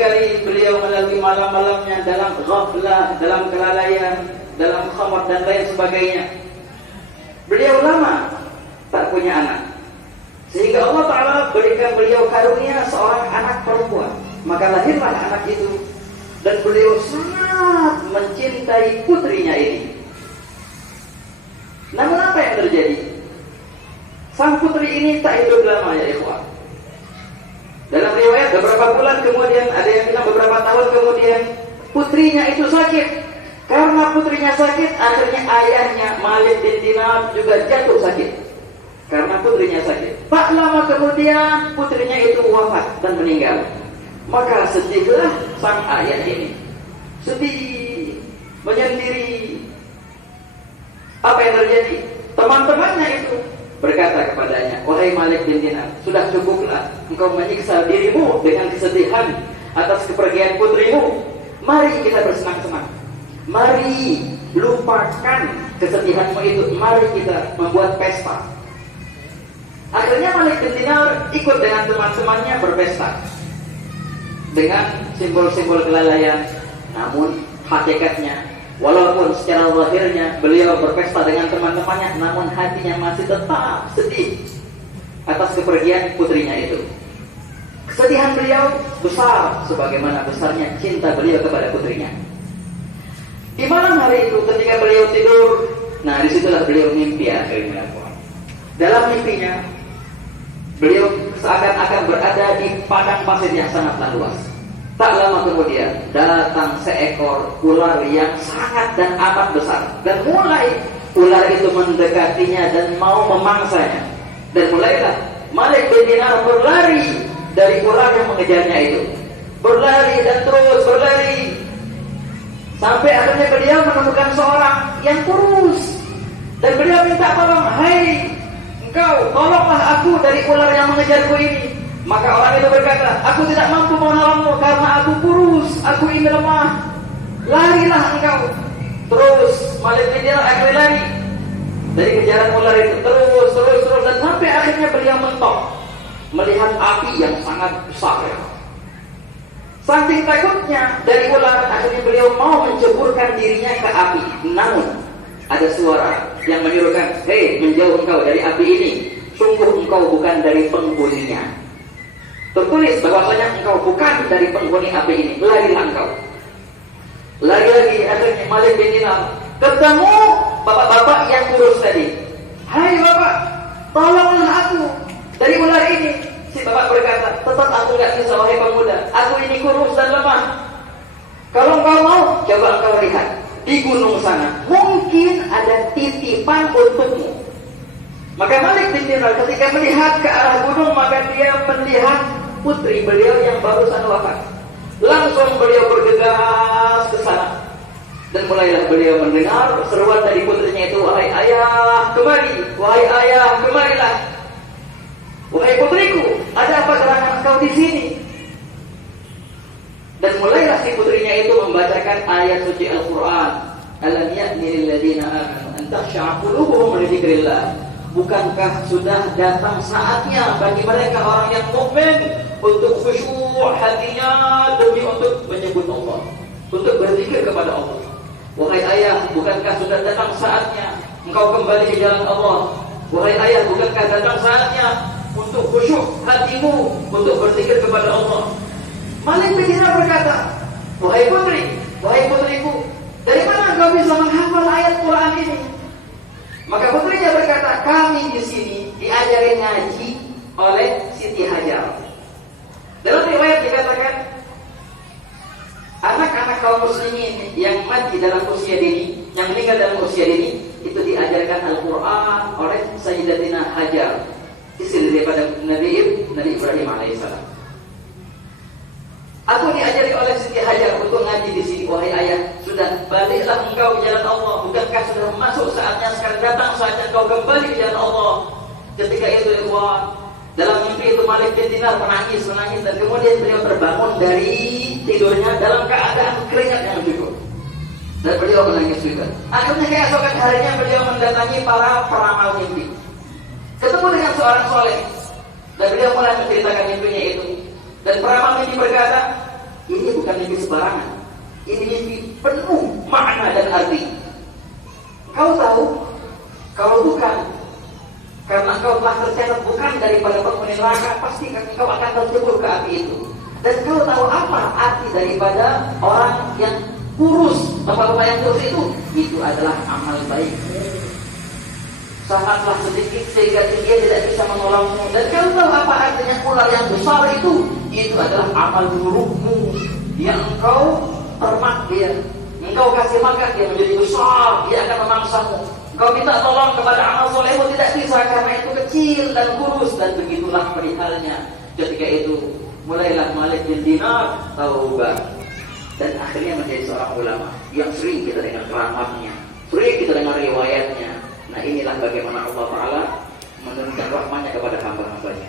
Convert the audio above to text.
Seringkali beliau melalui malam-malamnya dalam ghaflah, dalam kelalaian, dalam khamar dan lain sebagainya. Beliau lama tak punya anak, sehingga Allah Ta'ala berikan beliau karunia seorang anak perempuan. Maka lahirlah anak itu, dan beliau sangat mencintai putrinya ini. Namun apa yang terjadi? Sang putri ini tak hidup lama, ya ikhwan. Dalam riwayat beberapa bulan kemudian, ada yang bilang beberapa tahun kemudian, putrinya itu sakit. Karena putrinya sakit, akhirnya ayahnya Malik bin Dinar juga jatuh sakit. Karena putrinya sakit. Tak lama kemudian putrinya itu wafat dan meninggal. Maka sedihlah sang ayah ini. Sedih, menyendiri. Apa yang terjadi? Teman-temannya itu berkata kepadanya, wahai Malik bin Dinar, sudah cukuplah engkau menyiksa dirimu dengan kesedihan atas kepergian putrimu. Mari kita bersenang-senang. Mari lupakan kesedihanmu itu. Mari kita membuat pesta. Akhirnya Malik bin Dinar ikut dengan teman-temannya berpesta dengan simbol-simbol kelalaian. Namun hakikatnya, walaupun secara zahirnya beliau berpesta dengan teman-temannya, namun hatinya masih tetap sedih atas kepergian putrinya itu. Kesedihan beliau besar sebagaimana besarnya cinta beliau kepada putrinya. Di malam hari itu ketika beliau tidur, nah disitulah beliau mimpi akhirnya. Dalam mimpinya beliau seakan-akan berada di padang pasir yang sangatlah luas. Tak lama kemudian datang seekor ular yang sangat dan amat besar, dan mulai ular itu mendekatinya dan mau memangsanya. Dan mulailah Malik bin Dinar berlari dari ular yang mengejarnya itu. Berlari dan terus berlari, sampai akhirnya beliau menemukan seorang yang kurus. Dan beliau minta tolong, hai engkau, tolonglah aku dari ular yang mengejarku ini. Maka orang itu berkata, aku tidak mampu menolongmu karena aku kurus, aku ini lemah. Larilah engkau. Terus Malik bin Dinar akhirnya lari dari kejaran ular itu, terus dan sampai akhirnya beliau mentok melihat api yang sangat besar. Saking takutnya dari ular, akhirnya beliau mau menceburkan dirinya ke api. Namun ada suara yang menyuruhkan, hei, menjauh engkau dari api ini, sungguh engkau bukan dari penghuninya. Tertulis bahwasanya engkau bukan dari penghuni api ini, larilah engkau. Lagi-lagi akhirnya Malik bin Dinar ketemu bapak-bapak yang kurus tadi. Hai bapak, tolonglah aku dari ular ini. Si bapak berkata, tetap aku gak bisa wahai pemuda, aku ini kurus dan lemah. Kalau engkau mau, coba engkau lihat di gunung sana, mungkin ada titipan untukmu. Maka Malik bin Dinar ketika melihat ke arah gunung, maka dia melihat putri beliau yang barusan wafat. Langsung beliau bergegas ke sana, dan mulailah beliau mendengar seruan dari putrinya itu, wahai ayah, kemari, wahai ayah, kemarilah. Wahai putriku, ada apa gerangan engkau di sini? Dan mulailah si putrinya itu membacakan ayat suci Al-Quran. Alam ya'ni lil ladzina amanu an takhsha'a qulubuhum li dzikrillah. Bukankah sudah datang saatnya bagi mereka orang yang mukmin untuk khusyuk hatinya demi untuk menyebut Allah, untuk berzikir kepada Allah. Wahai ayah, bukankah sudah datang saatnya engkau kembali ke jalan Allah? Wahai ayah, bukankah datang saatnya untuk khusyuk hatimu untuk berzikir kepada Allah? Malik bin Dinar berkata, wahai putri, wahai putriku, dari mana engkau bisa menghafal ayat Quran ini? Maka putrinya berkata, kami di sini diajarin ngaji oleh Siti Hajar. Dalam riwayat dikatakan, anak-anak kaum muslimin yang mati dalam usia dini, yang meninggal dalam usia dini, itu diajarkan Al-Quran oleh Sayyidatina Hajar, istri daripada Nabi Ibrahim alaihissalam. Aku diajari oleh Siti Hajar untuk ngaji di sini. Wahai ayah, sudah baliklah engkau ke jalan Allah. Bukankah sudah masuk saatnya, sekarang datang saatnya engkau kembali ke jalan Allah? Ketika itu ikhwan, dalam mimpi itu Malik bin Dinar menangis, dan kemudian beliau terbangun dari tidurnya dalam keadaan keringat yang cukup, dan beliau menangis juga. Akhirnya keesokan harinya beliau mendatangi para peramal mimpi, ketemu dengan seorang soleh, dan beliau mulai menceritakan mimpinya itu. Dan peramal mimpi berkata, Ini bukan mimpi sembarangan. Ini mimpi penuh makna dan arti. Kau tahu, kalau bukan karena kau telah tercatat bukan daripada penghuni neraka, pasti kau akan tercebur ke api itu. Dan kau tahu apa arti daripada orang yang kurus, bapak-bapak yang kurus itu adalah amal baikmu. Sangatlah sedikit sehingga dia tidak bisa menolongmu. Dan kau tahu apa artinya ular yang besar itu adalah amal burukmu yang engkau termak dia. Engkau kasih makan dia menjadi besar, dia akan memangsamu. Engkau minta tolong kepada amal solehmu, tidak bisa karena itu kecil dan kurus. Dan begitulah perihalnya. Ketika itu mulailah Malik bin Dinar taubah dan akhirnya menjadi seorang ulama yang sering kita dengar keramatnya, sering kita dengar riwayatnya. Nah, inilah bagaimana Allah Ta'ala menurunkan rahmatnya kepada hamba-hambanya.